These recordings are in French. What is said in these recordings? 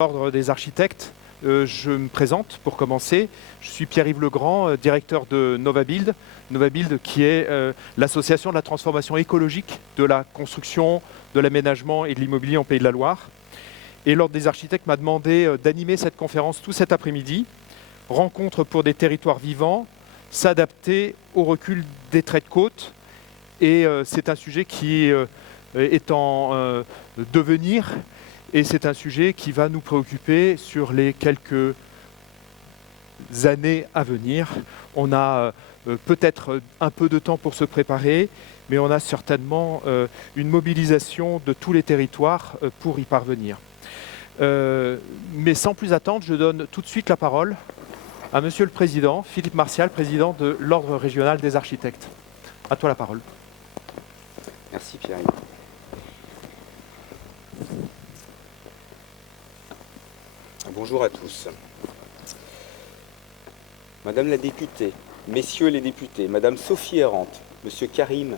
L'Ordre des architectes, je me présente pour commencer. Je suis Pierre-Yves Legrand, directeur de Novabuild. Novabuild qui est l'association de la transformation écologique de la construction, de l'aménagement et de l'immobilier en Pays de la Loire. Et l'Ordre des architectes m'a demandé d'animer cette conférence tout cet après-midi. Rencontre pour des territoires vivants, s'adapter au recul des traits de côte. Et c'est un sujet qui est en devenir. Et c'est un sujet qui va nous préoccuper sur les quelques années à venir. On a peut-être un peu de temps pour se préparer, mais on a certainement une mobilisation de tous les territoires pour y parvenir. Mais sans plus attendre, je donne tout de suite la parole à Monsieur le Président, Philippe Martial, président de l'Ordre régional des architectes. À toi la parole. Merci Pierre. Bonjour à tous. Madame la députée, messieurs les députés, Madame Sophie Errante, Monsieur Karim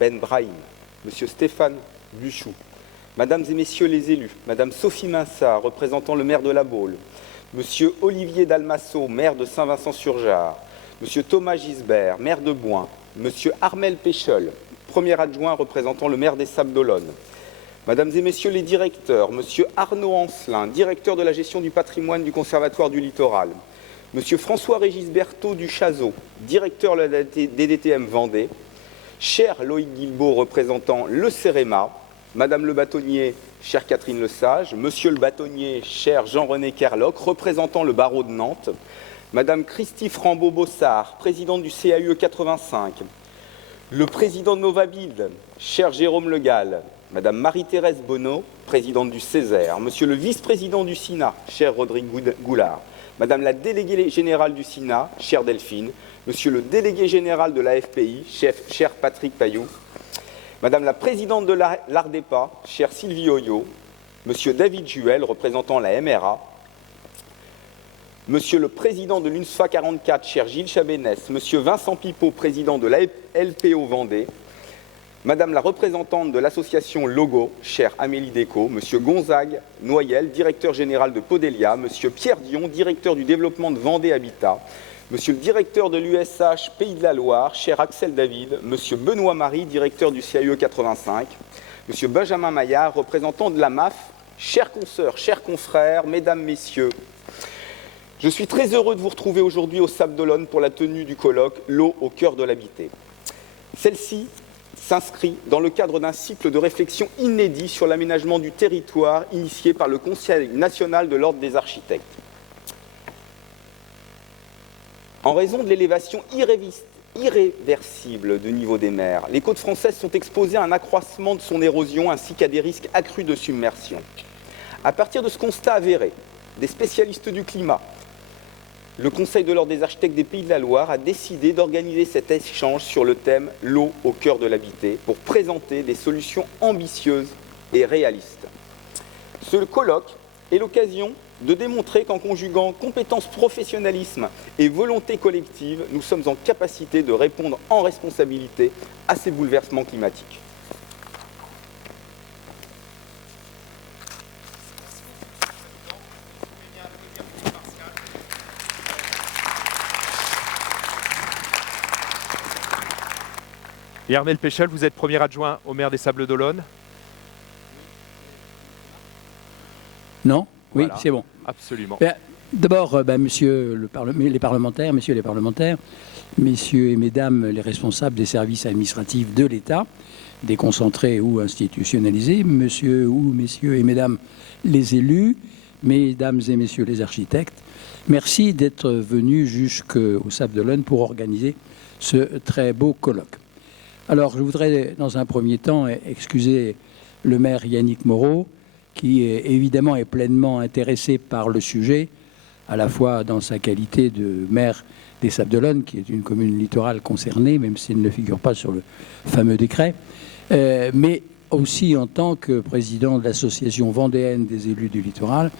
Ben Brahim, Monsieur Stéphane Buchou, Mesdames et Messieurs les élus, Madame Sophie Minsard, représentant le maire de La Baule, Monsieur Olivier Dalmasso, maire de Saint-Vincent-sur-Jard, Monsieur Thomas Gisbert, maire de Bouin, Monsieur Armel Péchol, premier adjoint représentant le maire des Sables-d'Olonne, Mesdames et Messieurs les directeurs, Monsieur Arnaud Ancelin, directeur de la gestion du patrimoine du Conservatoire du Littoral, Monsieur François-Régis Berthaud du Chazot, directeur de la DDTM Vendée, cher Loïc Guilbault, représentant le CEREMA, Madame le bâtonnier, chère Catherine Lesage, Monsieur le bâtonnier, cher Jean-René Kerlock, représentant le barreau de Nantes, Madame Christy Frambeau-Bossard, présidente du CAUE 85, le président de Novabuild, cher Jérôme Le Gall, Madame Marie-Thérèse Bonneau, présidente du Césaire, Monsieur le vice-président du SINA, cher Rodrigue Goulard, Madame la déléguée générale du SINA, chère Delphine, Monsieur le délégué général de la FPI, cher Patrick Payou, Madame la présidente de l'ARDEPA, chère Sylvie Oyo, Monsieur David Juel, représentant la MRA, Monsieur le président de l'UNSFA 44, cher Gilles Chabénès, Monsieur Vincent Pipeau, président de la LPO Vendée, Madame la représentante de l'association Logo, chère Amélie Déco, Monsieur Gonzague Noyel, directeur général de Podelia, Monsieur Pierre Dion, directeur du développement de Vendée Habitat, Monsieur le directeur de l'USH Pays de la Loire, cher Axel David, Monsieur Benoît Marie, directeur du CAUE 85, Monsieur Benjamin Maillard, représentant de la MAF, chères consoeurs, chers confrères, Mesdames, Messieurs, je suis très heureux de vous retrouver aujourd'hui au Sables-d'Olonne pour la tenue du colloque « L'eau au cœur de l'habité ». Celle-ci s'inscrit dans le cadre d'un cycle de réflexion inédit sur l'aménagement du territoire initié par le Conseil national de l'Ordre des architectes. En raison de l'élévation irréversible du niveau des mers, les côtes françaises sont exposées à un accroissement de son érosion ainsi qu'à des risques accrus de submersion. À partir de ce constat avéré, des spécialistes du climat, le Conseil de l'Ordre des architectes des Pays de la Loire a décidé d'organiser cet échange sur le thème « L'eau au cœur de l'habité » pour présenter des solutions ambitieuses et réalistes. Ce colloque est l'occasion de démontrer qu'en conjuguant compétences, professionnalisme et volonté collective, nous sommes en capacité de répondre en responsabilité à ces bouleversements climatiques. Et Armel Péchol, vous êtes premier adjoint au maire des Sables-d'Olonne. Non ? Oui, Voilà. c'est bon. Absolument. D'abord, messieurs les parlementaires, messieurs et mesdames les responsables des services administratifs de l'État, déconcentrés ou institutionnalisés, messieurs et mesdames les élus, mesdames et messieurs les architectes, merci d'être venus jusqu'au Sables-d'Olonne pour organiser ce très beau colloque. Alors, je voudrais, dans un premier temps, excuser le maire Yannick Moreau, qui évidemment est pleinement intéressé par le sujet, à la fois dans sa qualité de maire des Sables-d'Olonne, qui est une commune littorale concernée, même s'il ne figure pas sur le fameux décret, mais aussi en tant que président de l'association vendéenne des élus du littoral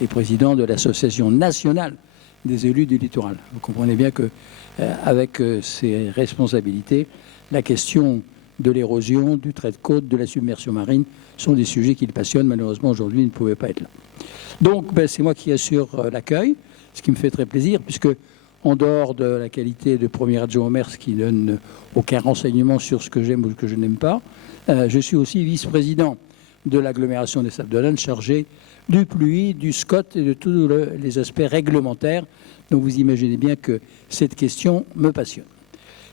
et président de l'association nationale des élus du littoral. Vous comprenez bien qu'avec ces responsabilités, la question de l'érosion, du trait de côte, de la submersion marine, sont des sujets qui le passionnent. Malheureusement, aujourd'hui, il ne pouvait pas être là. Donc, c'est moi qui assure l'accueil, ce qui me fait très plaisir, puisque en dehors de la qualité de premier adjoint au maire, ce qui ne donne aucun renseignement sur ce que j'aime ou ce que je n'aime pas, je suis aussi vice-président de l'agglomération des Sables-d'Olonne, chargé du PLUI, du SCOT et de tous les aspects réglementaires. Donc vous imaginez bien que cette question me passionne.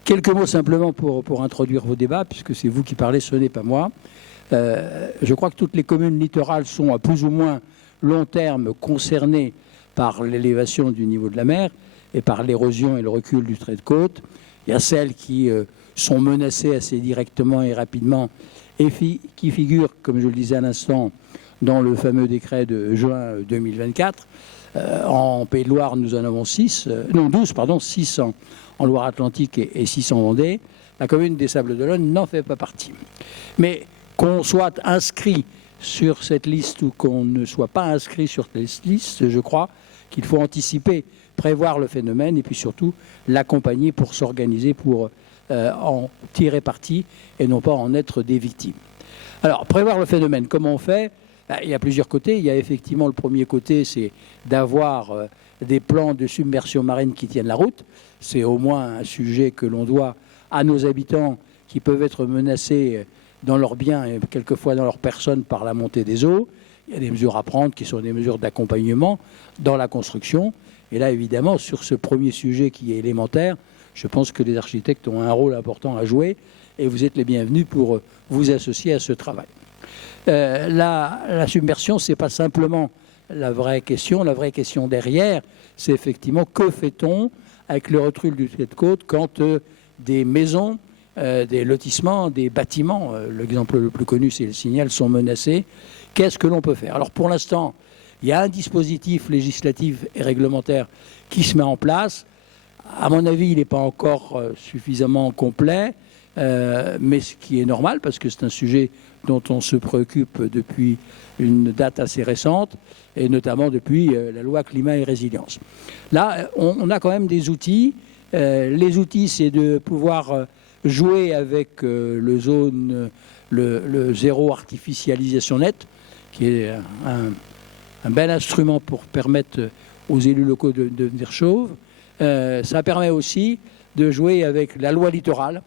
Quelques mots simplement pour introduire vos débats, puisque c'est vous qui parlez, ce n'est pas moi. Je crois que toutes les communes littorales sont à plus ou moins long terme concernées par l'élévation du niveau de la mer et par l'érosion et le recul du trait de côte. Il y a celles qui sont menacées assez directement et rapidement et qui figurent, comme je le disais à l'instant, dans le fameux décret de juin 2024. En Pays de Loire, nous en avons 6 en Loire-Atlantique et 6 en Vendée. La commune des Sables-d'Olonne n'en fait pas partie. Mais qu'on soit inscrit sur cette liste ou qu'on ne soit pas inscrit sur cette liste, je crois qu'il faut anticiper, prévoir le phénomène et puis surtout l'accompagner pour s'organiser, pour en tirer parti et non pas en être des victimes. Alors, prévoir le phénomène, comment on fait ? Il y a plusieurs côtés. Il y a effectivement le premier côté, c'est d'avoir des plans de submersion marine qui tiennent la route. C'est au moins un sujet que l'on doit à nos habitants qui peuvent être menacés dans leurs biens et quelquefois dans leur personne par la montée des eaux. Il y a des mesures à prendre qui sont des mesures d'accompagnement dans la construction. Et là, évidemment, sur ce premier sujet qui est élémentaire, je pense que les architectes ont un rôle important à jouer et vous êtes les bienvenus pour vous associer à ce travail. La submersion, ce n'est pas simplement la vraie question. La vraie question derrière, c'est effectivement que fait-on avec le recul du trait de côte quand des maisons, des lotissements, des bâtiments, l'exemple le plus connu c'est le Signal, sont menacés. Qu'est-ce que l'on peut faire? Alors pour l'instant, il y a un dispositif législatif et réglementaire qui se met en place. À mon avis, il n'est pas encore suffisamment complet, mais ce qui est normal parce que c'est un sujet dont on se préoccupe depuis une date assez récente, et notamment depuis la loi climat et résilience. Là, on a quand même des outils. Les outils, c'est de pouvoir jouer avec le zéro artificialisation nette, qui est un bel instrument pour permettre aux élus locaux de devenir chauves. Ça permet aussi de jouer avec la loi littorale,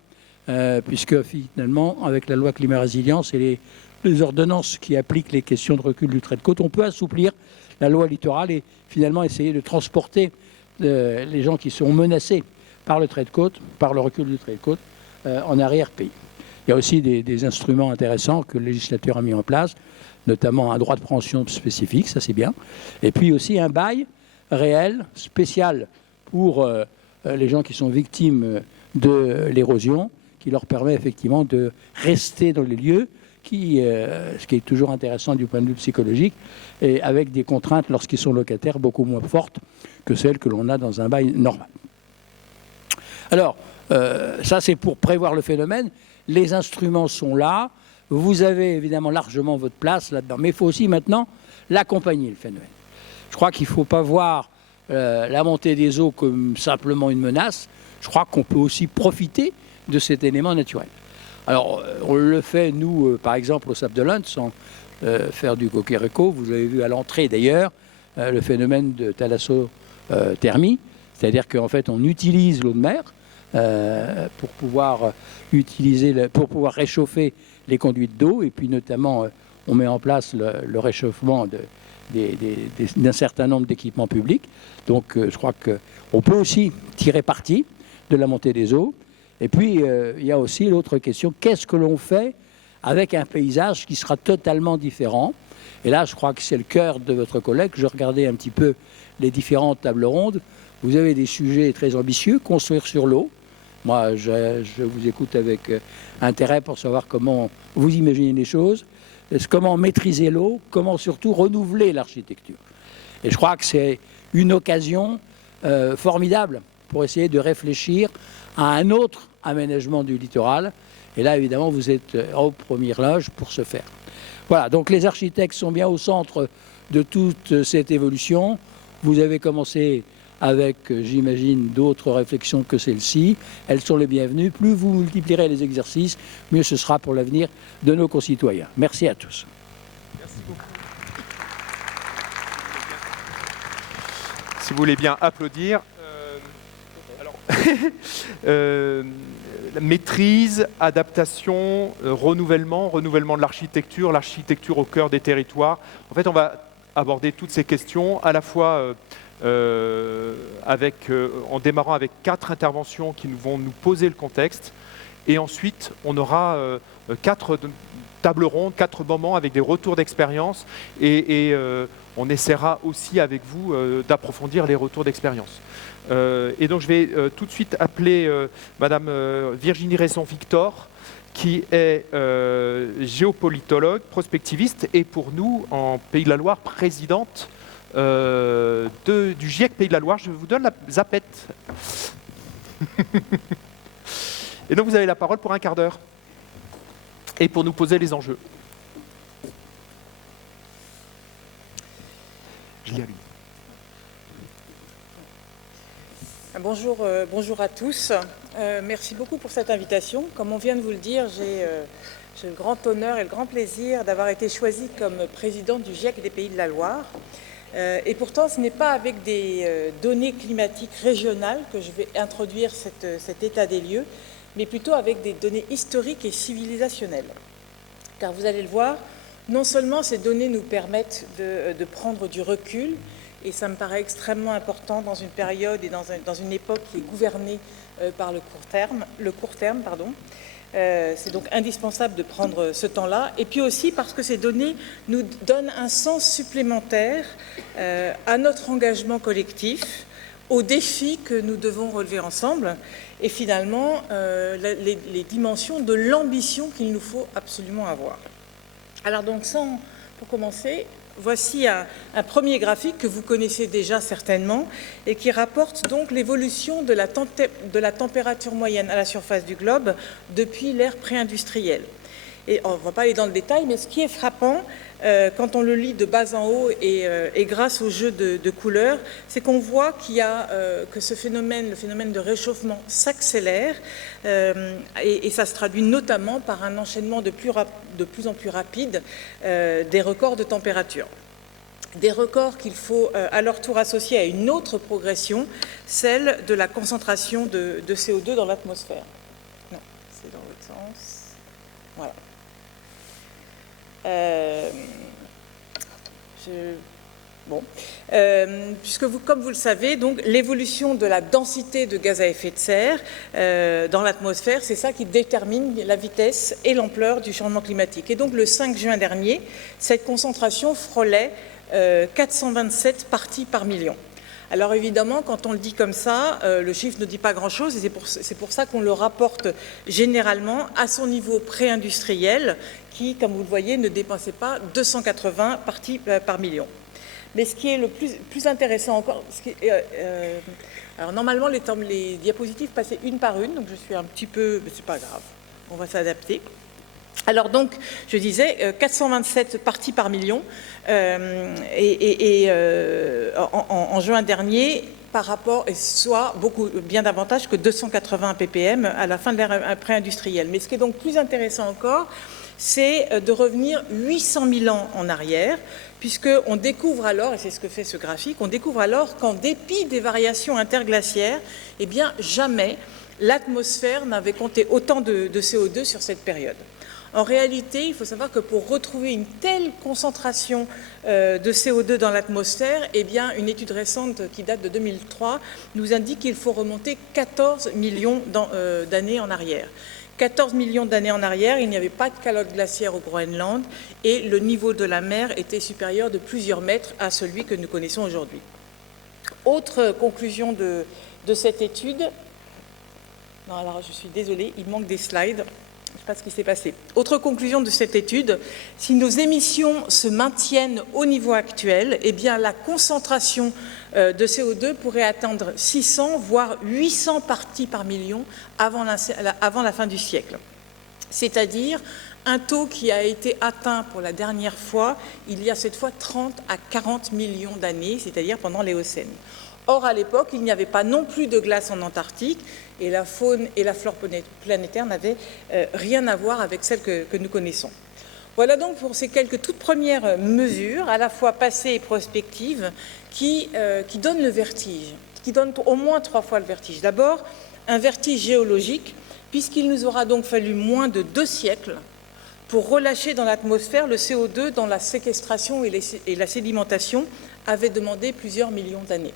puisque finalement, avec la loi climat résilience et les ordonnances qui appliquent les questions de recul du trait de côte, on peut assouplir la loi littorale et finalement essayer de transporter les gens qui sont menacés par le trait de côte, par le recul du trait de côte, en arrière-pays. Il y a aussi des instruments intéressants que le législateur a mis en place, notamment un droit de préemption spécifique, ça c'est bien, et puis aussi un bail réel, spécial pour les gens qui sont victimes de l'érosion, qui leur permet effectivement de rester dans les lieux, ce qui est toujours intéressant du point de vue psychologique, et avec des contraintes lorsqu'ils sont locataires beaucoup moins fortes que celles que l'on a dans un bail normal. Alors, ça c'est pour prévoir le phénomène. Les instruments sont là. Vous avez évidemment largement votre place là-dedans. Mais il faut aussi maintenant l'accompagner, le phénomène. Je crois qu'il ne faut pas voir la montée des eaux comme simplement une menace. Je crois qu'on peut aussi profiter de cet élément naturel. Alors, on le fait, nous, par exemple, au Sables-d'Olonne, sans faire du cocorico. Vous avez vu à l'entrée, d'ailleurs, le phénomène de thalassothermie. C'est-à-dire qu'en fait, on utilise l'eau de mer pour pouvoir réchauffer les conduites d'eau. Et puis, notamment, on met en place le réchauffement d'un certain nombre d'équipements publics. Donc, je crois qu'on peut aussi tirer parti de la montée des eaux. Et puis, il y a aussi l'autre question, qu'est-ce que l'on fait avec un paysage qui sera totalement différent? Et là, je crois que c'est le cœur de votre collègue. Je regardais un petit peu les différentes tables rondes. Vous avez des sujets très ambitieux, construire sur l'eau. Moi, je vous écoute avec intérêt pour savoir comment vous imaginez les choses, comment maîtriser l'eau, comment surtout renouveler l'architecture. Et je crois que c'est une occasion formidable pour essayer de réfléchir à un autre aménagement du littoral. Et là, évidemment, vous êtes aux premières loges pour ce faire. Voilà, donc les architectes sont bien au centre de toute cette évolution. Vous avez commencé avec, j'imagine, d'autres réflexions que celle-ci. Elles sont les bienvenues. Plus vous multiplierez les exercices, mieux ce sera pour l'avenir de nos concitoyens. Merci à tous. Merci beaucoup. Si vous voulez bien applaudir. Maîtrise, adaptation, renouvellement de l'architecture au cœur des territoires. En fait, on va aborder toutes ces questions à la fois en démarrant avec 4 interventions qui vont nous poser le contexte, et ensuite on aura 4 tables rondes, 4 moments avec des retours d'expérience, et on essaiera aussi avec vous d'approfondir les retours d'expérience. Et donc je vais tout de suite appeler Madame Virginie Raison-Victor, qui est géopolitologue, prospectiviste, et pour nous, en Pays de la Loire, présidente du GIEC Pays de la Loire. Je vous donne la zapette. Et donc vous avez la parole pour un quart d'heure, et pour nous poser les enjeux. Je lis à lui. Bonjour, bonjour à tous. Merci beaucoup pour cette invitation. Comme on vient de vous le dire, j'ai le grand honneur et le grand plaisir d'avoir été choisie comme présidente du GIEC des Pays de la Loire. Et pourtant, ce n'est pas avec des données climatiques régionales que je vais introduire cet état des lieux, mais plutôt avec des données historiques et civilisationnelles. Car vous allez le voir, non seulement ces données nous permettent de prendre du recul, et ça me paraît extrêmement important dans une période et dans une époque qui est gouvernée par le court terme. C'est donc indispensable de prendre ce temps-là. Et puis aussi parce que ces données nous donnent un sens supplémentaire à notre engagement collectif, aux défis que nous devons relever ensemble, et finalement les dimensions de l'ambition qu'il nous faut absolument avoir. Alors donc, pour commencer, voici un premier graphique que vous connaissez déjà certainement et qui rapporte donc l'évolution de la température moyenne à la surface du globe depuis l'ère pré-industrielle. Et on ne va pas aller dans le détail, mais ce qui est frappant quand on le lit de bas en haut et grâce au jeu de couleurs, c'est qu'on voit que le phénomène de réchauffement s'accélère et ça se traduit notamment par un enchaînement de plus en plus rapide des records de température. Des records qu'il faut à leur tour associer à une autre progression, celle de la concentration de CO2 dans l'atmosphère. Non, c'est dans l'autre sens. Voilà. Puisque comme vous le savez, donc l'évolution de la densité de gaz à effet de serre dans l'atmosphère, c'est ça qui détermine la vitesse et l'ampleur du changement climatique. Et donc le 5 juin dernier, cette concentration frôlait 427 parties par million. Alors évidemment, quand on le dit comme ça, le chiffre ne dit pas grand-chose, et c'est pour ça qu'on le rapporte généralement à son niveau pré-industriel, qui, comme vous le voyez, ne dépassait pas 280 parties par million. Mais ce qui est le plus intéressant encore, alors normalement les diapositives passaient une par une, donc je suis un petit peu, mais c'est pas grave, on va s'adapter. Alors donc, je disais 427 parties par million en juin dernier, par rapport, et soit bien davantage que 280 ppm à la fin de l'ère pré-industrielle. Mais ce qui est donc plus intéressant encore, c'est de revenir 800 000 ans en arrière, puisqu'on découvre alors, et c'est ce que fait ce graphique, on découvre alors qu'en dépit des variations interglaciaires, eh bien jamais l'atmosphère n'avait compté autant de CO2 sur cette période. En réalité, il faut savoir que pour retrouver une telle concentration de CO2 dans l'atmosphère, eh bien, une étude récente qui date de 2003 nous indique qu'il faut remonter 14 millions d'années en arrière. 14 millions d'années en arrière, il n'y avait pas de calotte glaciaire au Groenland et le niveau de la mer était supérieur de plusieurs mètres à celui que nous connaissons aujourd'hui. Autre conclusion de cette étude. Non, alors je suis désolée, il manque des slides. Je ne sais pas ce qui s'est passé. Autre conclusion de cette étude, si nos émissions se maintiennent au niveau actuel, eh bien la concentration de CO2 pourrait atteindre 600 voire 800 parties par million avant la fin du siècle. C'est-à-dire un taux qui a été atteint pour la dernière fois il y a cette fois 30 à 40 millions d'années, c'est-à-dire pendant l'Éocène. Or, à l'époque, il n'y avait pas non plus de glace en Antarctique et la faune et la flore planétaire n'avaient rien à voir avec celles que nous connaissons. Voilà donc pour ces quelques toutes premières mesures, à la fois passées et prospectives, qui donnent le vertige, qui donnent au moins 3 fois le vertige. D'abord, un vertige géologique, puisqu'il nous aura donc fallu moins de 2 siècles pour relâcher dans l'atmosphère le CO2 dont la séquestration et la sédimentation avaient demandé plusieurs millions d'années.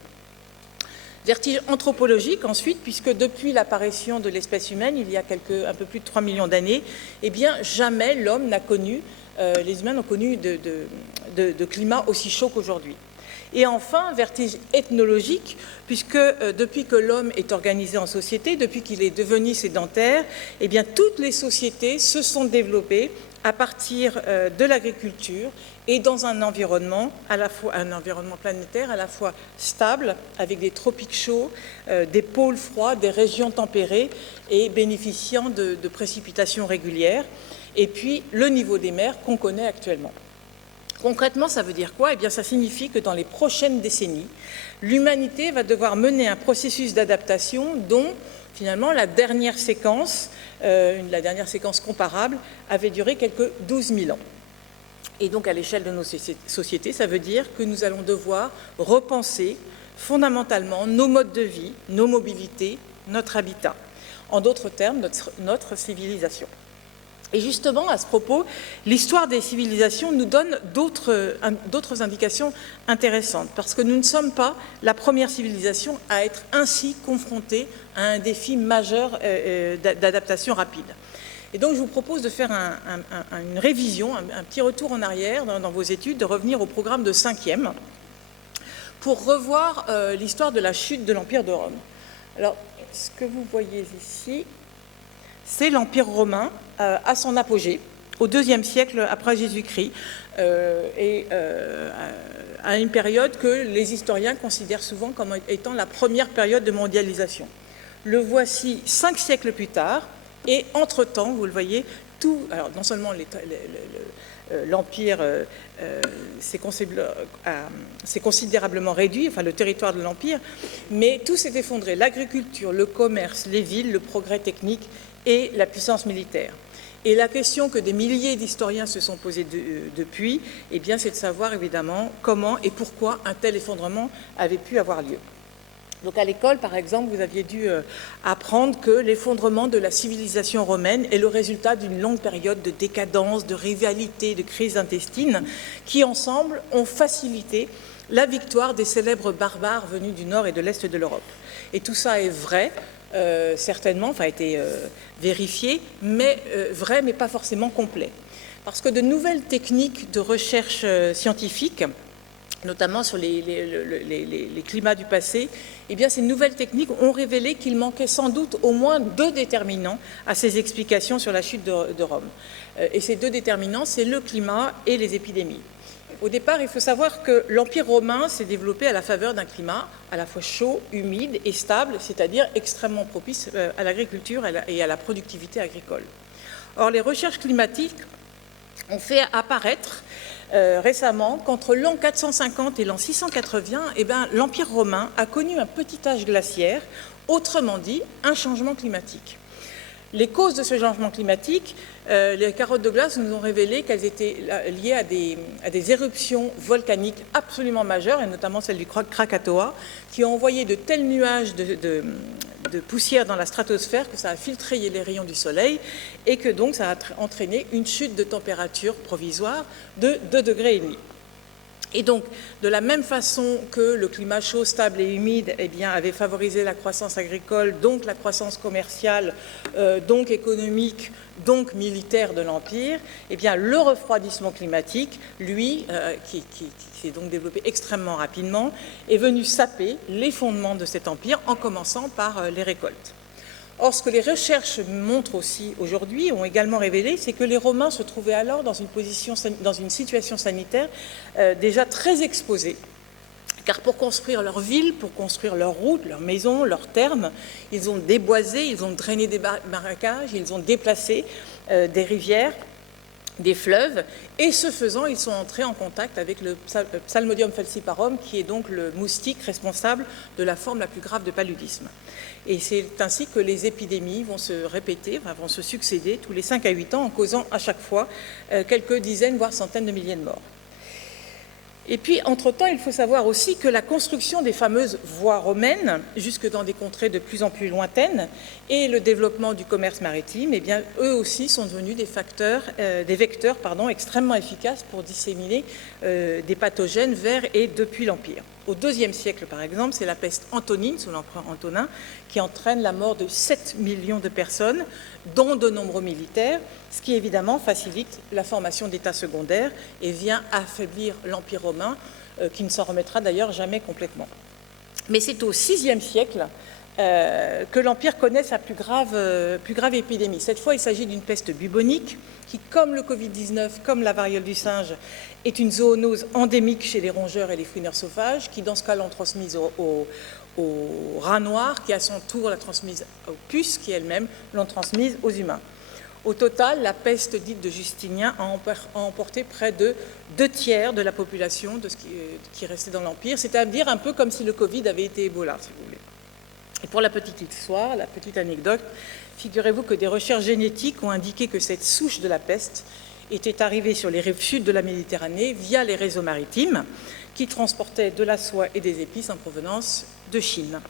Vertige anthropologique ensuite, puisque depuis l'apparition de l'espèce humaine, il y a un peu plus de 3 millions d'années, eh bien jamais l'homme n'a connu, les humains n'ont connu de climat aussi chaud qu'aujourd'hui. Et enfin, vertige ethnologique, puisque depuis que l'homme est organisé en société, depuis qu'il est devenu sédentaire, eh bien toutes les sociétés se sont développées à partir de l'agriculture et dans un environnement, à la fois un environnement planétaire à la fois stable, avec des tropiques chauds, des pôles froids, des régions tempérées et bénéficiant de précipitations régulières, et puis le niveau des mers qu'on connaît actuellement. Concrètement, ça veut dire quoi? Eh bien, ça signifie que dans les prochaines décennies, l'humanité va devoir mener un processus d'adaptation dont, finalement, la dernière séquence comparable avait duré quelques 12 000 ans. Et donc, à l'échelle de nos sociétés, ça veut dire que nous allons devoir repenser fondamentalement nos modes de vie, nos mobilités, notre habitat. En d'autres termes, notre civilisation. Et justement, à ce propos, l'histoire des civilisations nous donne d'autres indications intéressantes, parce que nous ne sommes pas la première civilisation à être ainsi confrontée à un défi majeur d'adaptation rapide. Et donc, je vous propose de faire une révision, un petit retour en arrière dans vos études, de revenir au programme de 5e, pour revoir l'histoire de la chute de l'Empire de Rome. Alors, ce que vous voyez ici, c'est l'Empire romain à son apogée, au IIe siècle après Jésus-Christ, et à une période que les historiens considèrent souvent comme étant la première période de mondialisation. Le voici 5 siècles plus tard, et entre-temps, vous le voyez, alors non seulement l'Empire s'est considérablement réduit, enfin le territoire de l'Empire, mais tout s'est effondré, l'agriculture, le commerce, les villes, le progrès technique et la puissance militaire. Et la question que des milliers d'historiens se sont posées depuis, eh bien, c'est de savoir évidemment comment et pourquoi un tel effondrement avait pu avoir lieu. Donc à l'école, par exemple, vous aviez dû apprendre que l'effondrement de la civilisation romaine est le résultat d'une longue période de décadence, de rivalité, de crise intestine, qui ensemble ont facilité la victoire des célèbres barbares venus du nord et de l'est de l'Europe. Et tout ça est vrai, certainement, enfin a été vérifié, mais vrai, mais pas forcément complet. Parce que de nouvelles techniques de recherche scientifique, notamment sur les climats du passé, eh bien, ces nouvelles techniques ont révélé qu'il manquait sans doute au moins 2 déterminants à ces explications sur la chute de Rome. Et ces 2 déterminants, c'est le climat et les épidémies. Au départ, il faut savoir que l'Empire romain s'est développé à la faveur d'un climat à la fois chaud, humide et stable, c'est-à-dire extrêmement propice à l'agriculture et à la productivité agricole. Or, les recherches climatiques ont fait apparaître récemment qu'entre l'an 450 et l'an 680, eh bien, l'Empire romain a connu un petit âge glaciaire, autrement dit, un changement climatique. Les causes de ce changement climatique, les carottes de glace nous ont révélé qu'elles étaient liées à des éruptions volcaniques absolument majeures, et notamment celle du Krakatoa, qui ont envoyé de tels nuages de poussière dans la stratosphère que ça a filtré les rayons du soleil et que donc ça a entraîné une chute de température provisoire de 2,5 degrés. Et donc, de la même façon que le climat chaud, stable et humide eh bien, avait favorisé la croissance agricole, donc la croissance commerciale, donc économique, donc militaire de l'Empire, eh bien, le refroidissement climatique, lui, qui s'est donc développé extrêmement rapidement, est venu saper les fondements de cet empire en commençant par les récoltes. Or, ce que les recherches montrent aussi aujourd'hui, ont également révélé, c'est que les Romains se trouvaient alors dans une situation sanitaire déjà très exposée. Car pour construire leurs villes, pour construire leurs routes, leurs maisons, leurs thermes, ils ont déboisé, ils ont drainé des marécages, ils ont déplacé des rivières, des fleuves, et ce faisant, ils sont entrés en contact avec le Psalmodium falciparum, qui est donc le moustique responsable de la forme la plus grave de paludisme. Et c'est ainsi que les épidémies vont se répéter, vont se succéder tous les 5 à 8 ans, en causant à chaque fois quelques dizaines, voire centaines de milliers de morts. Et puis, entre-temps, il faut savoir aussi que la construction des fameuses voies romaines, jusque dans des contrées de plus en plus lointaines, et le développement du commerce maritime, eh bien, eux aussi sont devenus des vecteurs extrêmement efficaces pour disséminer des pathogènes vers et depuis l'Empire. Au IIe siècle, par exemple, c'est la peste antonine, sous l'empereur Antonin, qui entraîne la mort de 7 millions de personnes, dont de nombreux militaires, ce qui évidemment facilite la formation d'États secondaires et vient affaiblir l'Empire romain, qui ne s'en remettra d'ailleurs jamais complètement. Mais c'est au VIe siècle que l'Empire connaît sa plus grave épidémie. Cette fois, il s'agit d'une peste bubonique qui, comme le Covid-19, comme la variole du singe, est une zoonose endémique chez les rongeurs et les fouineurs sauvages, qui dans ce cas l'ont transmise au rat noir, qui à son tour l'a transmise aux puces, qui elles-mêmes l'ont transmise aux humains. Au total, la peste dite de Justinien a emporté près de 2/3 de la population de ce qui restait dans l'Empire, c'est-à-dire un peu comme si le Covid avait été Ebola, si vous voulez. Et pour la petite histoire, la petite anecdote, figurez-vous que des recherches génétiques ont indiqué que cette souche de la peste était arrivée sur les rives sud de la Méditerranée via les réseaux maritimes qui transportaient de la soie et des épices en provenance de Chine.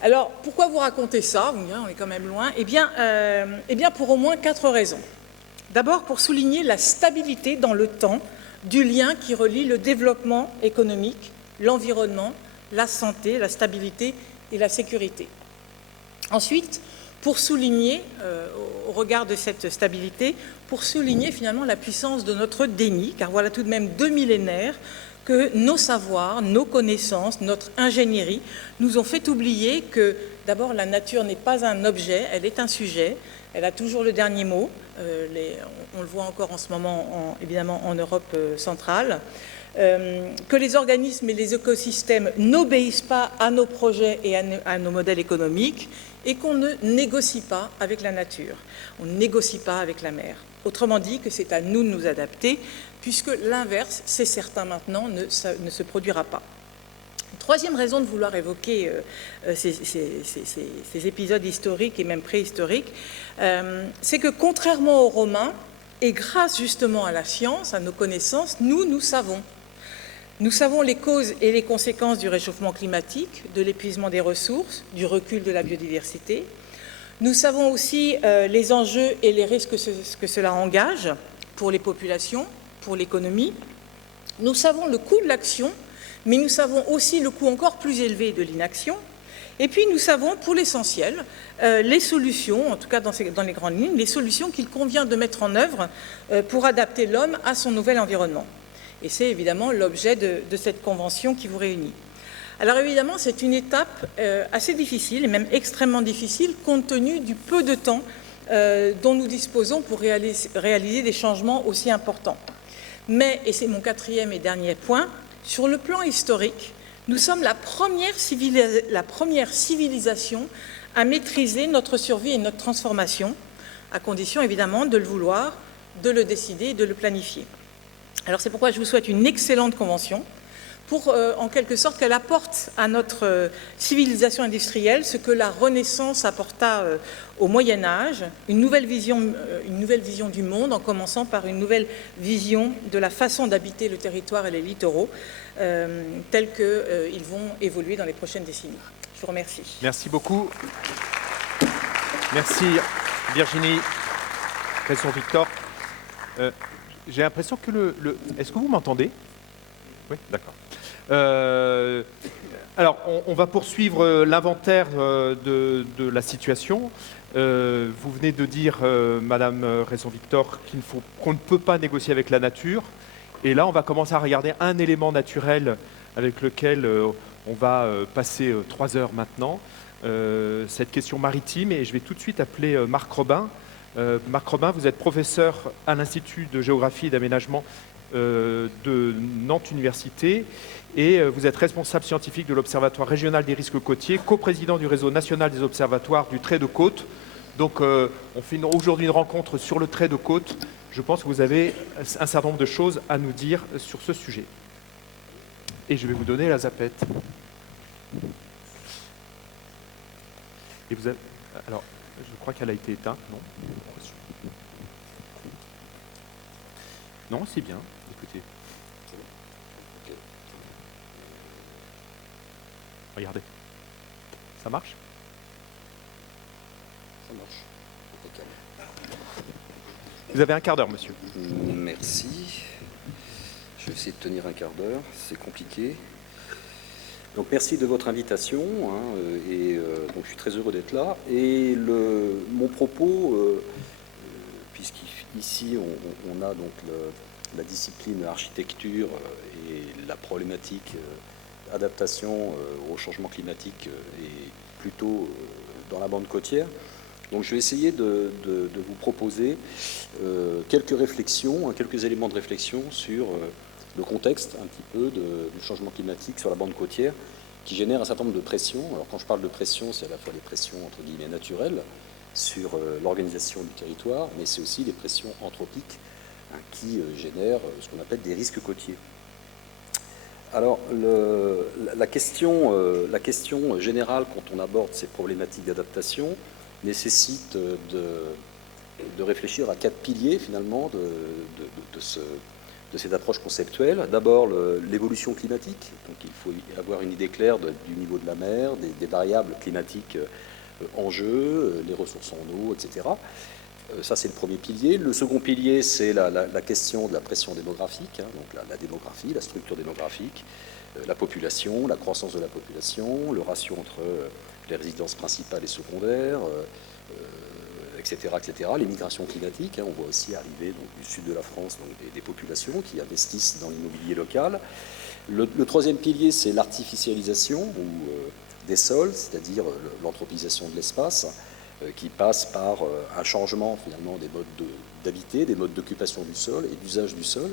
Alors, pourquoi vous raconter ça? Vous me direz, on est quand même loin. Eh bien, pour au moins 4 raisons. D'abord, pour souligner la stabilité dans le temps du lien qui relie le développement économique, l'environnement, la santé, la stabilité et la sécurité. Ensuite, pour souligner, au regard de cette stabilité, pour souligner finalement la puissance de notre déni, car voilà tout de même 2 millénaires que nos savoirs, nos connaissances, notre ingénierie nous ont fait oublier que d'abord la nature n'est pas un objet, elle est un sujet, elle a toujours le dernier mot, on le voit encore en ce moment évidemment en Europe centrale, que les organismes et les écosystèmes n'obéissent pas à nos projets et à nos modèles économiques et qu'on ne négocie pas avec la nature, on ne négocie pas avec la mer. Autrement dit, que c'est à nous de nous adapter, puisque l'inverse, c'est certain maintenant, ne se produira pas. Une troisième raison de vouloir évoquer ces épisodes historiques et même préhistoriques, c'est que contrairement aux Romains, et grâce justement à la science, à nos connaissances, nous savons. Nous savons les causes et les conséquences du réchauffement climatique, de l'épuisement des ressources, du recul de la biodiversité. Nous savons aussi les enjeux et les risques que cela engage pour les populations, pour l'économie. Nous savons le coût de l'action, mais nous savons aussi le coût encore plus élevé de l'inaction. Et puis nous savons, pour l'essentiel, les solutions, en tout cas dans les grandes lignes, les solutions qu'il convient de mettre en œuvre pour adapter l'homme à son nouvel environnement. Et c'est évidemment l'objet de cette convention qui vous réunit. Alors évidemment, c'est une étape assez difficile, et même extrêmement difficile, compte tenu du peu de temps dont nous disposons pour réaliser des changements aussi importants. Mais, et c'est mon 4e et dernier point, sur le plan historique, nous sommes la première civilisation à maîtriser notre survie et notre transformation, à condition évidemment de le vouloir, de le décider et de le planifier. Alors c'est pourquoi je vous souhaite une excellente convention, pour en quelque sorte qu'elle apporte à notre civilisation industrielle ce que la Renaissance apporta au Moyen-Âge, une nouvelle vision du monde, en commençant par une nouvelle vision de la façon d'habiter le territoire et les littoraux, tels qu'ils vont évoluer dans les prochaines décennies. Je vous remercie. Merci beaucoup. Merci Virginie Cresson-Victor. J'ai l'impression que Est-ce que vous m'entendez? Oui, d'accord. Alors, on va poursuivre l'inventaire de la situation. Vous venez de dire, Madame Cresson-Victor, qu'on ne peut pas négocier avec la nature. Et là, on va commencer à regarder un élément naturel avec lequel on va passer 3 heures maintenant. Cette question maritime. Et je vais tout de suite appeler Marc Robin. Marc Robin, vous êtes professeur à l'Institut de géographie et d'aménagement de Nantes Université et vous êtes responsable scientifique de l'Observatoire régional des risques côtiers, coprésident du réseau national des observatoires du trait de côte, Donc on fait aujourd'hui une rencontre sur le trait de côte. Je pense que vous avez un certain nombre de choses à nous dire sur ce sujet. Et je vais vous donner la zapette. Et vous avez... Alors, je crois qu'elle a été éteinte, non? Non, c'est bien. Écoutez. Regardez. Ça marche? Ça marche. Impeccable. Vous avez un quart d'heure, monsieur. Merci. Je vais essayer de tenir un quart d'heure. C'est compliqué. Donc merci de votre invitation. Donc je suis très heureux d'être là. Et mon propos, puisqu'ici on a donc la discipline architecture et la problématique adaptation au changement climatique est plutôt dans la bande côtière. Donc je vais essayer de vous proposer quelques réflexions, quelques éléments de réflexion sur le contexte un petit peu du changement climatique sur la bande côtière qui génère un certain nombre de pressions. Alors quand je parle de pression, c'est à la fois des pressions entre guillemets naturelles sur l'organisation du territoire, mais c'est aussi des pressions anthropiques qui génèrent ce qu'on appelle des risques côtiers. Alors la question générale quand on aborde ces problématiques d'adaptation nécessite de réfléchir à 4 piliers finalement de cette approche conceptuelle. D'abord l'évolution climatique, donc il faut avoir une idée claire du niveau de la mer, des variables climatiques en jeu, les ressources en eau, etc. Ça c'est le premier pilier. Le second pilier c'est la question de la pression démographique, donc la démographie, la structure démographique, la population, la croissance de la population, le ratio entre les résidences principales et secondaires, etc., etc. Les migrations climatiques, on voit aussi arriver donc, du sud de la France donc, des populations qui investissent dans l'immobilier local. Le troisième pilier, c'est l'artificialisation des sols, c'est-à-dire l'anthropisation de l'espace, qui passe par un changement finalement des modes d'habiter, des modes d'occupation du sol et d'usage du sol,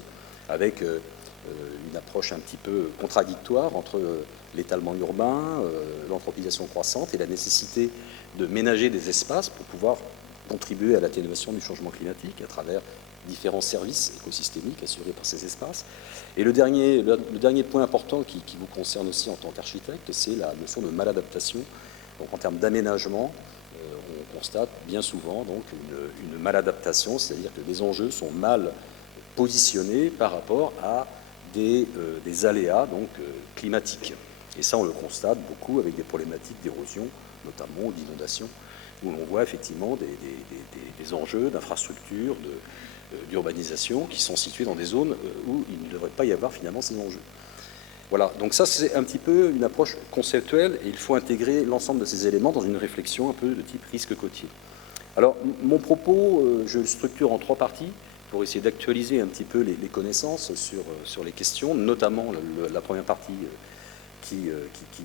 avec une approche un petit peu contradictoire entre l'étalement urbain, l'anthropisation croissante et la nécessité de ménager des espaces pour pouvoir contribuer à l'atténuation du changement climatique à travers différents services écosystémiques assurés par ces espaces. Et le dernier point important qui vous concerne aussi en tant qu'architecte, c'est la notion de maladaptation. Donc en termes d'aménagement, on constate bien souvent donc une maladaptation, c'est-à-dire que les enjeux sont mal positionnés par rapport à des aléas donc, climatiques. Et ça, on le constate beaucoup avec des problématiques d'érosion, notamment, ou d'inondation, où l'on voit effectivement des enjeux d'infrastructures, d'urbanisation qui sont situés dans des zones où il ne devrait pas y avoir finalement ces enjeux. Voilà, donc ça c'est un petit peu une approche conceptuelle et il faut intégrer l'ensemble de ces éléments dans une réflexion un peu de type risque côtier. Alors mon propos, je le structure en 3 parties pour essayer d'actualiser un petit peu les connaissances sur les questions, notamment la première partie qui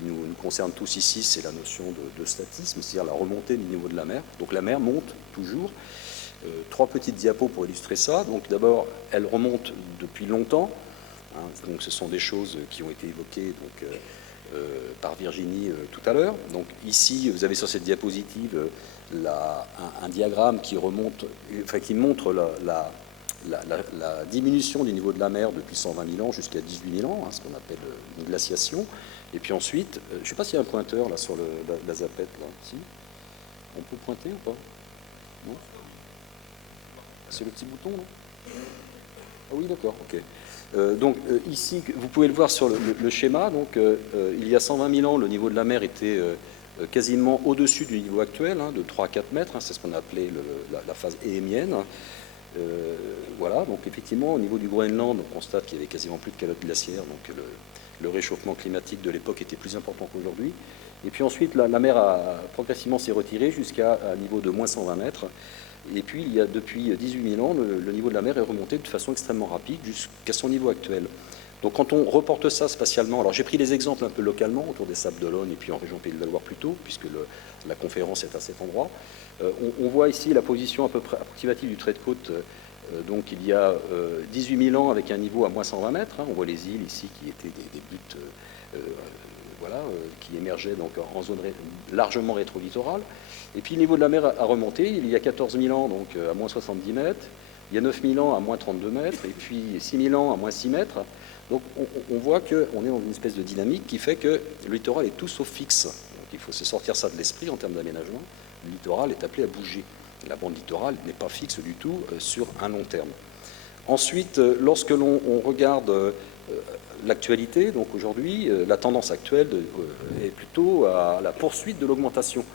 nous concerne tous ici, c'est la notion de statisme, c'est-à-dire la remontée du niveau de la mer. Donc la mer monte toujours. 3 petites diapos pour illustrer ça. Donc d'abord, elle remonte depuis longtemps. Donc ce sont des choses qui ont été évoquées par Virginie tout à l'heure. Donc ici, vous avez sur cette diapositive un diagramme qui montre la diminution du niveau de la mer depuis 120 000 ans jusqu'à 18 000 ans, ce qu'on appelle une glaciation. Et puis ensuite, je ne sais pas s'il y a un pointeur là sur la zapette. Là. Si on peut pointer ou pas? Non. C'est le petit bouton là? Ah oui, d'accord, ok. Donc ici, vous pouvez le voir sur le schéma. Donc il y a 120 000 ans, le niveau de la mer était quasiment au-dessus du niveau actuel, de 3 à 4 mètres. C'est ce qu'on a appelé la phase éhémienne. Voilà, donc effectivement, au niveau du Groenland, on constate qu'il y avait quasiment plus de calotte glaciaire. Donc le réchauffement climatique de l'époque était plus important qu'aujourd'hui. Et puis ensuite, la mer progressivement s'est retirée jusqu'à un niveau de moins 120 mètres. Et puis, il y a depuis 18 000 ans, le niveau de la mer est remonté de façon extrêmement rapide jusqu'à son niveau actuel. Donc, quand on reporte ça spatialement, alors j'ai pris des exemples un peu localement, autour des Sables d'Olonne et puis en région Pays de la Loire plutôt, puisque la conférence est à cet endroit. On voit ici la position à peu près approximative du trait de côte. Donc, il y a 18 000 ans avec un niveau à moins 120 mètres. On voit les îles ici qui étaient des buttes qui émergeait donc en zone largement rétro-littorale. Et puis le niveau de la mer a remonté, il y a 14 000 ans, donc à moins 70 mètres, il y a 9 000 ans à moins 32 mètres, et puis 6 000 ans à moins 6 mètres. Donc on voit qu'on est dans une espèce de dynamique qui fait que le littoral est tout sauf fixe. Donc il faut se sortir ça de l'esprit en termes d'aménagement. Le littoral est appelé à bouger. La bande littorale n'est pas fixe du tout sur un long terme. Ensuite, lorsque l'on regarde l'actualité, donc aujourd'hui, la tendance actuelle est plutôt à la poursuite de l'augmentation.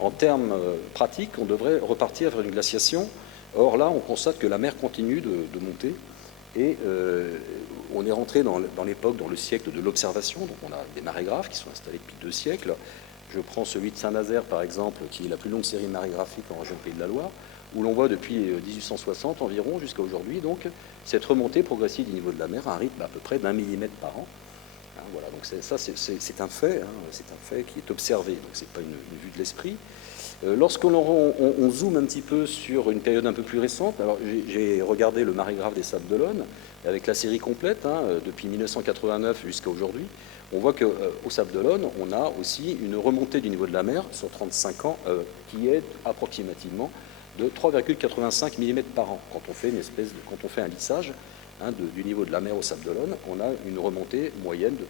En termes pratiques, on devrait repartir vers une glaciation. Or là, on constate que la mer continue de monter et on est rentré dans l'époque, dans le siècle de l'observation. Donc on a des marégraphes qui sont installés depuis 2 siècles. Je prends celui de Saint-Nazaire, par exemple, qui est la plus longue série marégraphique en région Pays de la Loire, où l'on voit depuis 1860 environ jusqu'à aujourd'hui, donc cette remontée progressive du niveau de la mer à un rythme à peu près d'1 millimètre par an. Voilà, donc c'est un fait, c'est un fait qui est observé, donc c'est pas une vue de l'esprit. Lorsqu'on zoome un petit peu sur une période un peu plus récente, alors j'ai regardé le marégraphe des Sables d'Olonne avec la série complète, depuis 1989 jusqu'à aujourd'hui. On voit qu'au Sables d'Olonne, on a aussi une remontée du niveau de la mer sur 35 ans qui est approximativement de 3,85 mm par an. Quand on fait un lissage du niveau de la mer au Sables d'Olonne, on a une remontée moyenne de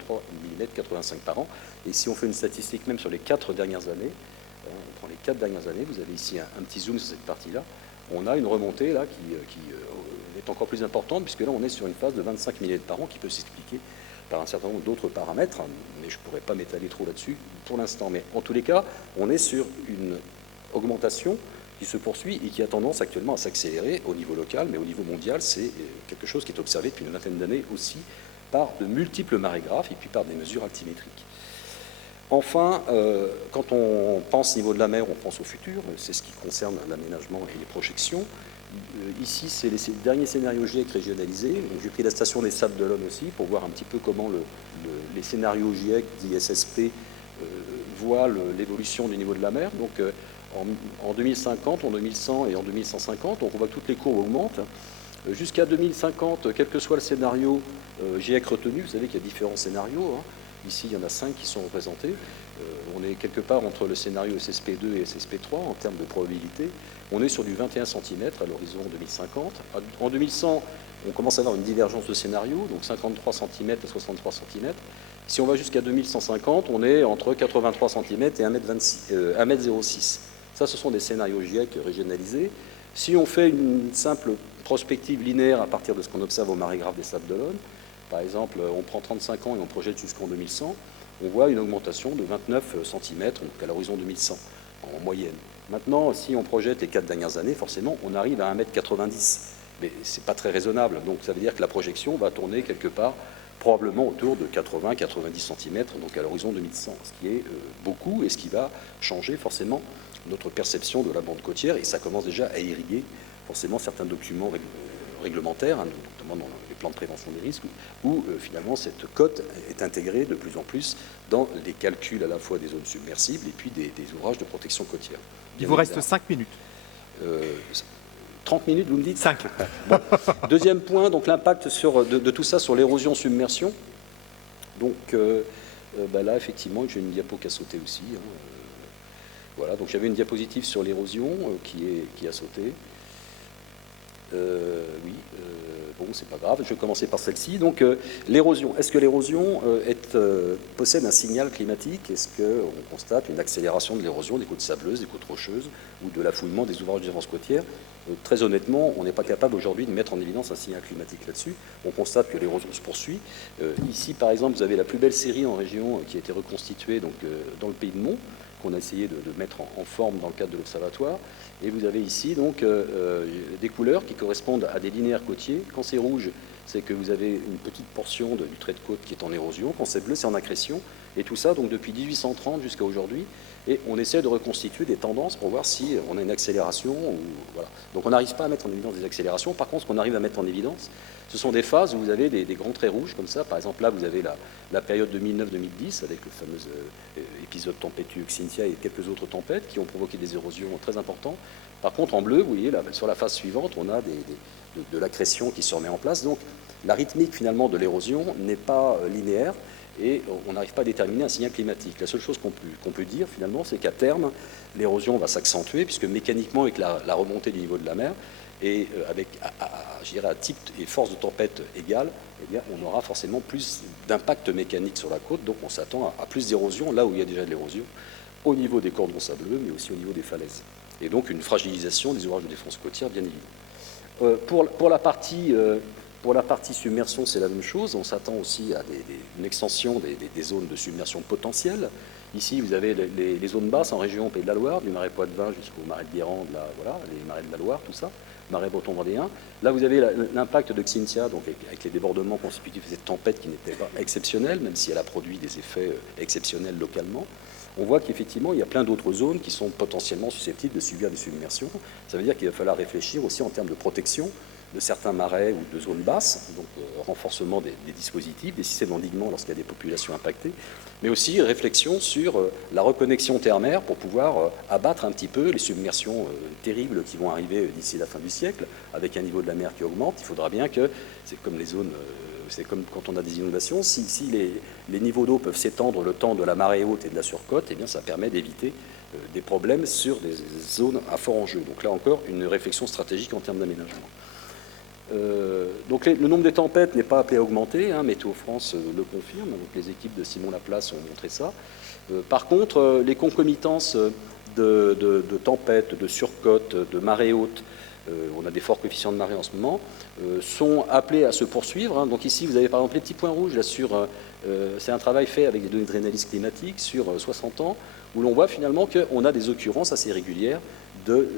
3,85 mm par an. Et si on fait une statistique même sur les 4 dernières années, on prend les 4 dernières années, vous avez ici un petit zoom sur cette partie-là, on a une remontée là qui est encore plus importante, puisque là on est sur une phase de 25 mm par an qui peut s'expliquer par un certain nombre d'autres paramètres, mais je ne pourrais pas m'étaler trop là-dessus pour l'instant. Mais en tous les cas, on est sur une augmentation qui se poursuit et qui a tendance actuellement à s'accélérer au niveau local, mais au niveau mondial, c'est quelque chose qui est observé depuis une vingtaine d'années aussi par de multiples marégraphes et puis par des mesures altimétriques. Enfin, quand on pense niveau de la mer, on pense au futur, c'est ce qui concerne l'aménagement et les projections. Ici, c'est les derniers scénarios GIEC régionalisés. J'ai pris la station des Sables d'Olonne aussi pour voir un petit peu comment les scénarios GIEC d'ISSP voient l'évolution du niveau de la mer. Donc, en 2050, en 2100 et en 2150, on voit que toutes les courbes augmentent. Jusqu'à 2050, quel que soit le scénario GIEC retenu, vous savez qu'il y a différents scénarios. Ici, il y en a 5 qui sont représentés. On est quelque part entre le scénario SSP2 et SSP3 en termes de probabilité. On est sur du 21 cm à l'horizon 2050. En 2100, on commence à avoir une divergence de scénarios, donc 53 cm à 63 cm. Si on va jusqu'à 2150, on est entre 83 cm et 1,06 m. Ça, ce sont des scénarios GIEC régionalisés. Si on fait une simple prospective linéaire à partir de ce qu'on observe au marégraphe des Sables d'Olonne, par exemple, on prend 35 ans et on projette jusqu'en 2100, on voit une augmentation de 29 cm, donc à l'horizon 2100, en moyenne. Maintenant, si on projette les 4 dernières années, forcément, on arrive à 1,90 m. Mais ce n'est pas très raisonnable, donc ça veut dire que la projection va tourner quelque part, probablement autour de 80-90 cm, donc à l'horizon 2100, ce qui est beaucoup et ce qui va changer forcément notre perception de la bande côtière, et ça commence déjà à irriguer forcément certains documents réglementaires, notamment dans les plans de prévention des risques, où finalement cette cote est intégrée de plus en plus dans les calculs à la fois des zones submersibles et puis des ouvrages de protection côtière. Il vous reste 5 minutes. 30 minutes, vous me dites ? 5. Bon. Deuxième point, donc l'impact de tout ça sur l'érosion-submersion. Donc là, effectivement, j'ai une diapo qui a sauté aussi. Voilà, donc j'avais une diapositive sur l'érosion qui a sauté. Oui, bon, c'est pas grave, je vais commencer par celle-ci. Donc, l'érosion. Est-ce que l'érosion possède un signal climatique ? Est-ce qu'on constate une accélération de l'érosion des côtes sableuses, des côtes rocheuses ou de l'affoulement des ouvrages de défense côtière ? Très honnêtement, on n'est pas capable aujourd'hui de mettre en évidence un signal climatique là-dessus. On constate que l'érosion se poursuit. Ici, par exemple, vous avez la plus belle série en région qui a été reconstituée donc, dans le Pays de Mont, qu'on a essayé de mettre en forme dans le cadre de l'observatoire. Et vous avez ici donc des couleurs qui correspondent à des linéaires côtiers. Quand c'est rouge, c'est que vous avez une petite portion du trait de côte qui est en érosion. Quand c'est bleu, c'est en accrétion. Et tout ça donc depuis 1830 jusqu'à aujourd'hui. Et on essaie de reconstituer des tendances pour voir si on a une accélération. Voilà. Donc on n'arrive pas à mettre en évidence des accélérations. Par contre, ce qu'on arrive à mettre en évidence, ce sont des phases où vous avez des grands traits rouges comme ça. Par exemple, là, vous avez la période 2009-2010 avec le fameux épisode tempétueux Xynthia et quelques autres tempêtes qui ont provoqué des érosions très importantes. Par contre, en bleu, vous voyez, là, sur la phase suivante, on a de l'accrétion qui se remet en place. Donc, la rythmique, finalement, de l'érosion n'est pas linéaire. et on n'arrive pas à déterminer un signal climatique. La seule chose qu'on peut dire finalement, c'est qu'à terme, l'érosion va s'accentuer, puisque mécaniquement, avec la remontée du niveau de la mer, et avec, je dirais, à type et force de tempête égale, eh bien, on aura forcément plus d'impact mécanique sur la côte, donc on s'attend à plus d'érosion, là où il y a déjà de l'érosion, au niveau des cordons sableux, mais aussi au niveau des falaises. Et donc une fragilisation des ouvrages de défense côtière, bien évidemment. Pour la partie submersion, c'est la même chose. On s'attend aussi à une extension des zones de submersion potentielles. Ici, vous avez les zones basses en région Pays de la Loire, du marais Poitevin jusqu'au marais de Guérande, voilà, les marais de la Loire, tout ça, marais breton vendéen. Là, vous avez l'impact de Xynthia, donc avec les débordements consécutifs de cette tempête qui n'était pas exceptionnelle, même si elle a produit des effets exceptionnels localement. On voit qu'effectivement, il y a plein d'autres zones qui sont potentiellement susceptibles de subir des submersions. Ça veut dire qu'il va falloir réfléchir aussi en termes de protection de certains marais ou de zones basses, donc renforcement des dispositifs, des systèmes d'endiguement lorsqu'il y a des populations impactées, mais aussi réflexion sur la reconnexion terre-mer pour pouvoir abattre un petit peu les submersions terribles qui vont arriver d'ici la fin du siècle, avec un niveau de la mer qui augmente. Il faudra bien que, c'est comme les zones, c'est comme quand on a des inondations, si les niveaux d'eau peuvent s'étendre le temps de la marée haute et de la surcote, eh bien ça permet d'éviter des problèmes sur des zones à fort enjeu. Donc là encore, une réflexion stratégique en termes d'aménagement. Donc le nombre de tempêtes n'est pas appelé à augmenter, hein, Météo France le confirme, donc les équipes de Simon Laplace ont montré ça. Par contre, les concomitances de tempêtes, de surcotes, de marées hautes, on a des forts coefficients de marée en ce moment, sont appelés à se poursuivre. Hein. Donc ici, vous avez par exemple les petits points rouges, là, c'est un travail fait avec des données d'analyse climatique sur 60 ans, où l'on voit finalement qu'on a des occurrences assez régulières de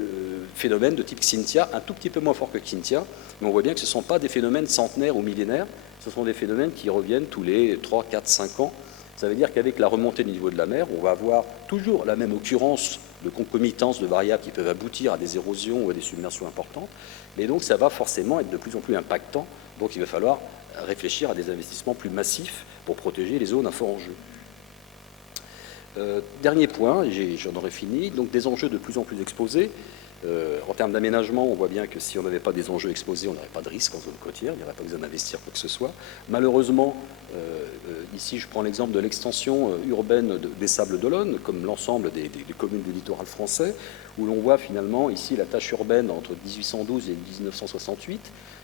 phénomènes de type Xynthia, un tout petit peu moins fort que Xynthia, mais on voit bien que ce ne sont pas des phénomènes centenaires ou millénaires, ce sont des phénomènes qui reviennent tous les 3, 4, 5 ans. Ça veut dire qu'avec la remontée du niveau de la mer, on va avoir toujours la même occurrence de concomitance de variables qui peuvent aboutir à des érosions ou à des submersions importantes, mais donc ça va forcément être de plus en plus impactant, donc il va falloir réfléchir à des investissements plus massifs pour protéger les zones à fort enjeu. Dernier point, j'en aurais fini, donc des enjeux de plus en plus exposés. En termes d'aménagement, on voit bien que si on n'avait pas des enjeux exposés, on n'aurait pas de risque en zone côtière, il n'y aurait pas besoin d'investir quoi que ce soit. Malheureusement, ici je prends l'exemple de l'extension urbaine des Sables d'Olonne, comme l'ensemble des communes du littoral français, où l'on voit finalement ici la tâche urbaine entre 1812 et 1968,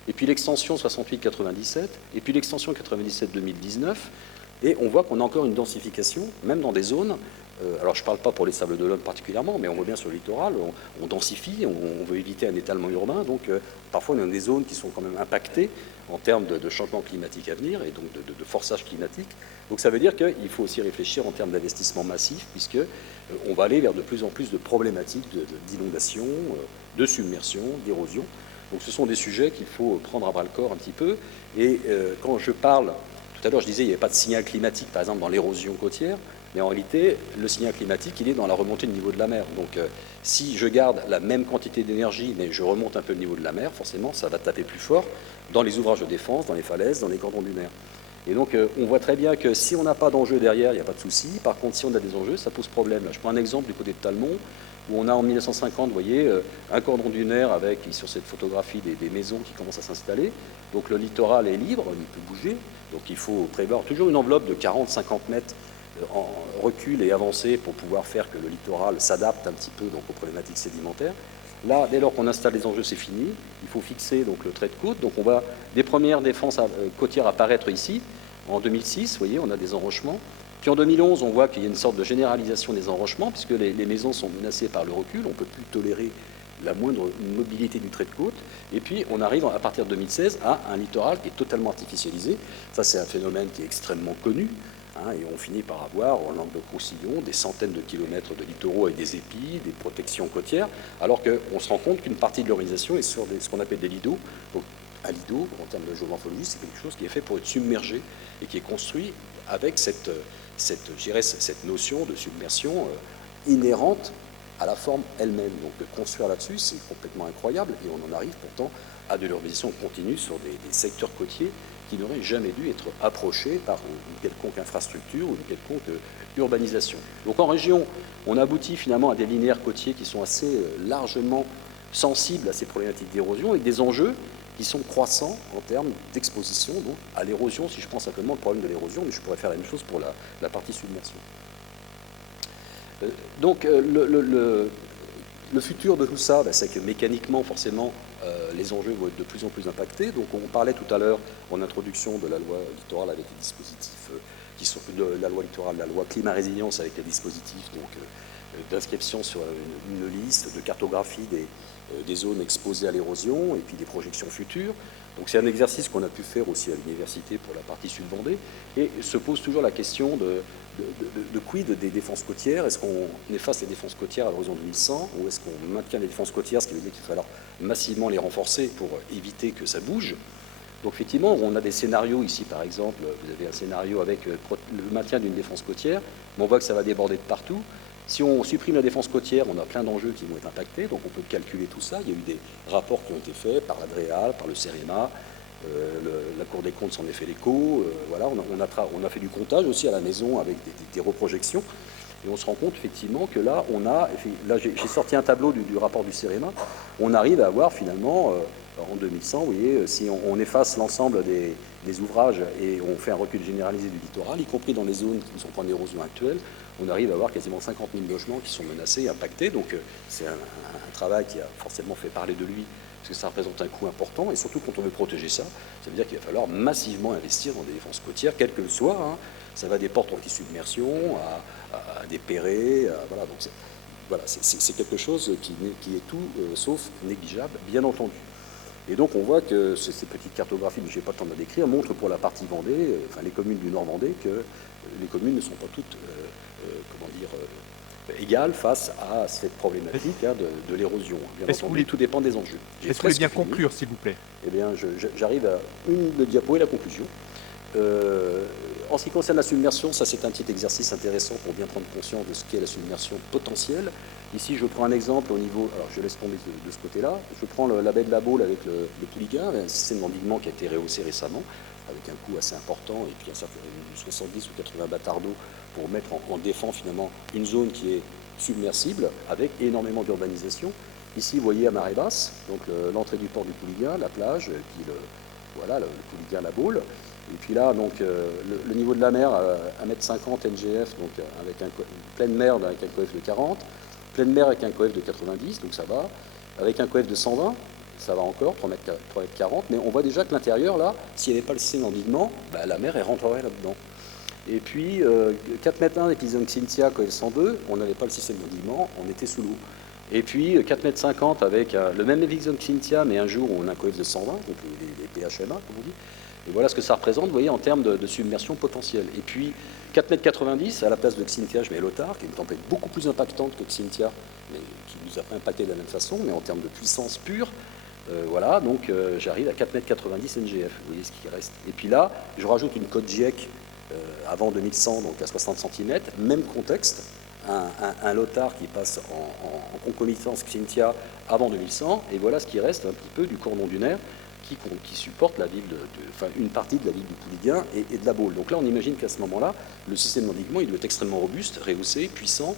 et puis l'extension 68-97, et puis l'extension 97-2019, et on voit qu'on a encore une densification, même dans des zones. Alors je ne parle pas pour les Sables d'Olonne particulièrement, mais on voit bien sur le littoral, on densifie, on veut éviter un étalement urbain, donc parfois on a des zones qui sont quand même impactées en termes de changement climatique à venir, et donc de forçage climatique. Donc ça veut dire qu'il faut aussi réfléchir en termes d'investissement massif, puisque on va aller vers de plus en plus de problématiques d'inondation, de submersion, d'érosion. Donc ce sont des sujets qu'il faut prendre à bras-le-corps un petit peu, et quand je parle, tout à l'heure je disais il n'y avait pas de signal climatique par exemple dans l'érosion côtière, mais en réalité, le signal climatique, il est dans la remontée du niveau de la mer. Donc, si je garde la même quantité d'énergie, mais je remonte un peu le niveau de la mer, forcément, ça va taper plus fort dans les ouvrages de défense, dans les falaises, dans les cordons dunaires. Et donc, on voit très bien que si on n'a pas d'enjeu derrière, il n'y a pas de souci. Par contre, si on a des enjeux, ça pose problème. Là, je prends un exemple du côté de Talmont, où on a en 1950, vous voyez, un cordon dunaire avec, sur cette photographie, des maisons qui commencent à s'installer. Donc, le littoral est libre, il peut bouger. Donc, il faut prévoir toujours une enveloppe de 40-50 mètres en recul et avancé pour pouvoir faire que le littoral s'adapte un petit peu donc, aux problématiques sédimentaires. Là, dès lors qu'on installe les enjeux, c'est fini. Il faut fixer donc, le trait de côte. Donc on voit des premières défenses côtières apparaître ici. En 2006, vous voyez, on a des enrochements. Puis en 2011, on voit qu'il y a une sorte de généralisation des enrochements, puisque les maisons sont menacées par le recul. On ne peut plus tolérer la moindre mobilité du trait de côte. Et puis, on arrive à partir de 2016 à un littoral qui est totalement artificialisé. Ça, c'est un phénomène qui est extrêmement connu. Et on finit par avoir, en Languedoc-Roussillon, des centaines de kilomètres de littoraux avec des épis, des protections côtières, alors qu'on se rend compte qu'une partie de l'organisation est sur ce qu'on appelle des lidos. Donc, un lido, en termes de géomorphologie, c'est quelque chose qui est fait pour être submergé et qui est construit avec cette notion de submersion inhérente à la forme elle-même. Donc, construire là-dessus, c'est complètement incroyable et on en arrive pourtant à de l'urbanisation continue sur des secteurs côtiers qui n'aurait jamais dû être approché par une quelconque infrastructure ou une quelconque urbanisation. Donc en région, on aboutit finalement à des linéaires côtiers qui sont assez largement sensibles à ces problématiques d'érosion et des enjeux qui sont croissants en termes d'exposition donc à l'érosion, si je prends simplement le problème de l'érosion, mais je pourrais faire la même chose pour la partie submersion. Donc le futur de tout ça, c'est que mécaniquement, forcément, les enjeux vont être de plus en plus impactés. Donc on parlait tout à l'heure en introduction de la loi littorale avec les dispositifs qui sont de la loi littorale, la loi climat résilience avec les dispositifs d'inscription sur une liste, de cartographie des zones exposées à l'érosion et puis des projections futures. Donc c'est un exercice qu'on a pu faire aussi à l'université pour la partie Sud-Vendée et se pose toujours la question de quid des défenses côtières. Est-ce qu'on efface les défenses côtières à l'horizon 2100 ou est-ce qu'on maintient les défenses côtières, ce qui veut dire qu'il va falloir massivement les renforcer pour éviter que ça bouge. Donc effectivement, on a des scénarios ici, par exemple, vous avez un scénario avec le maintien d'une défense côtière, mais on voit que ça va déborder de partout. Si on supprime la défense côtière, on a plein d'enjeux qui vont être impactés, donc on peut calculer tout ça. Il y a eu des rapports qui ont été faits par l'ADREAL, par le CEREMA, la Cour des comptes s'en est fait l'écho. Voilà, on a fait du comptage aussi à la maison avec des reprojections. Et on se rend compte effectivement que là, j'ai sorti un tableau du rapport du CEREMA, on arrive à avoir finalement, en 2100, vous voyez, si on efface l'ensemble des ouvrages et on fait un recul généralisé du littoral, y compris dans les zones qui ne sont pas en érosion actuelle, on arrive à avoir quasiment 50 000 logements qui sont menacés, impactés. Donc c'est un travail qui a forcément fait parler de lui, parce que ça représente un coût important. Et surtout, quand on veut protéger ça, ça veut dire qu'il va falloir massivement investir dans des défenses côtières, quelles qu'elles soient. Hein. Ça va des portes anti-submersion à des perrets. Voilà, donc c'est quelque chose qui est tout sauf négligeable, bien entendu. Et donc on voit que ces petites cartographies, je n'ai pas le temps de la décrire, montrent pour la partie Vendée, enfin les communes du Nord Vendée, que les communes ne sont pas toutes égales face à cette problématique de l'érosion. Bien entendu, tout dépend des enjeux. Est-ce que vous voulez bien conclure, s'il vous plaît? Eh bien, j'arrive à une diapo et la conclusion. En ce qui concerne la submersion, ça c'est un petit exercice intéressant pour bien prendre conscience de ce qu'est la submersion potentielle. Ici, je prends un exemple au niveau, alors je laisse tomber de ce côté-là, je prends la baie de la Baule avec le Pouliguen, un système d'endiguement qui a été rehaussé récemment, avec un coût assez important, et puis un certain 70 ou 80 bâtards d'eau pour mettre en défense finalement une zone qui est submersible, avec énormément d'urbanisation. Ici, vous voyez à marée basse, donc l'entrée du port du Pouliguen, la plage, et puis le Pouliguen, la Baule. Et puis là, donc, le niveau de la mer, 1,50 m NGF, donc avec une pleine mer avec un coef de 40, pleine mer avec un coef de 90, donc ça va. Avec un coef de 120, ça va encore, 3,40 m, mais on voit déjà que l'intérieur, là, s'il n'y avait pas le système d'endiguement, la mer, elle rentrerait là-dedans. Et puis, 4,1 m épisode Xynthia, coef 102, on n'avait pas le système d'endiguement, on était sous l'eau. Et puis 4,50 m avec le même épisode Xynthia, mais un jour où on a un coef de 120, donc les PHMA, comme on dit. Et voilà ce que ça représente, vous voyez, en termes de submersion potentielle. Et puis 4,90 m à la place de Xynthia, je mets Lothar, qui est une tempête beaucoup plus impactante que Xynthia, mais qui ne nous a pas impacté de la même façon, mais en termes de puissance pure. Voilà, donc j'arrive à 4,90 m NGF, vous voyez ce qui reste. Et puis là, je rajoute une cote GIEC avant 2100, donc à 60 cm, même contexte, un Lothar qui passe en concomitance Xynthia avant 2100, et voilà ce qui reste un petit peu du cordon dunaire qui supporte la ville une partie de la ville du Pouliguen et de la Baule. Donc là, on imagine qu'à ce moment-là, le système d'endiguement, il doit être extrêmement robuste, rehaussé, puissant,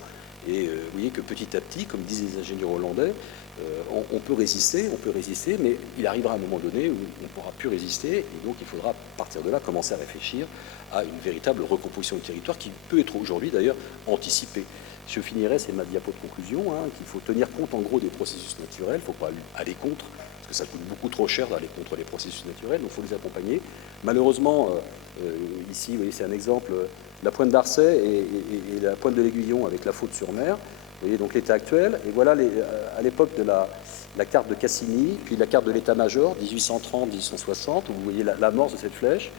et vous voyez que petit à petit, comme disent les ingénieurs hollandais, on peut résister, mais il arrivera un moment donné où on ne pourra plus résister, et donc il faudra, à partir de là, commencer à réfléchir à une véritable recomposition du territoire qui peut être aujourd'hui, d'ailleurs, anticipée. Je finirai, c'est ma diapo de conclusion, qu'il faut tenir compte en gros des processus naturels, il ne faut pas aller contre, parce que ça coûte beaucoup trop cher d'aller contre les processus naturels, donc il faut les accompagner. Malheureusement, ici, vous voyez, c'est un exemple, la pointe d'Arcet et la pointe de l'Aiguillon avec la faute sur mer, vous voyez donc l'état actuel, et voilà à l'époque de la carte de Cassini, puis la carte de l'état-major, 1830-1860, où vous voyez l'amorce de cette flèche,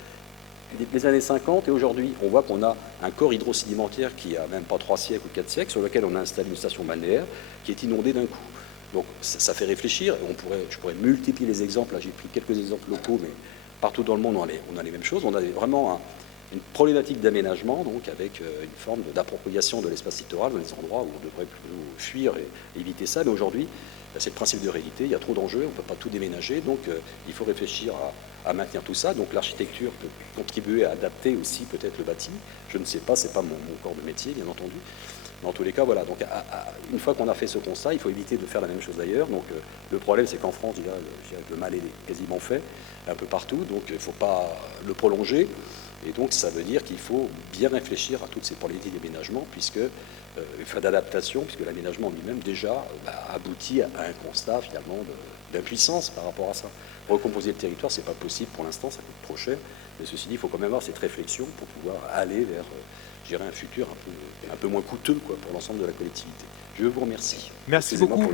les années 50, et aujourd'hui, on voit qu'on a un corps hydrosédimentaire qui a même pas 3 siècles ou 4 siècles, sur lequel on a installé une station balnéaire qui est inondée d'un coup. Donc ça fait réfléchir, je pourrais multiplier les exemples, là j'ai pris quelques exemples locaux, mais partout dans le monde on a les mêmes choses, on a vraiment une problématique d'aménagement, donc avec une forme d'appropriation de l'espace littoral dans des endroits où on devrait plutôt fuir et éviter ça, mais aujourd'hui, c'est le principe de réalité, il y a trop d'enjeux, on ne peut pas tout déménager, donc il faut réfléchir à maintenir tout ça, donc l'architecture peut contribuer à adapter aussi peut-être le bâti, je ne sais pas, ce n'est pas mon corps de métier, bien entendu. Dans tous les cas, voilà. Donc, une fois qu'on a fait ce constat, il faut éviter de faire la même chose ailleurs. Donc, le problème, c'est qu'en France, le mal est quasiment fait, un peu partout. Donc, il ne faut pas le prolonger. Et donc, ça veut dire qu'il faut bien réfléchir à toutes ces politiques d'aménagement, d'adaptation, puisque l'aménagement lui-même, déjà, aboutit à un constat, finalement, d'impuissance par rapport à ça. Recomposer le territoire, ce n'est pas possible pour l'instant, ça coûte trop cher. Mais ceci dit, il faut quand même avoir cette réflexion pour pouvoir aller vers, un futur un peu moins coûteux, quoi, pour l'ensemble de la collectivité. Je vous remercie. Merci beaucoup.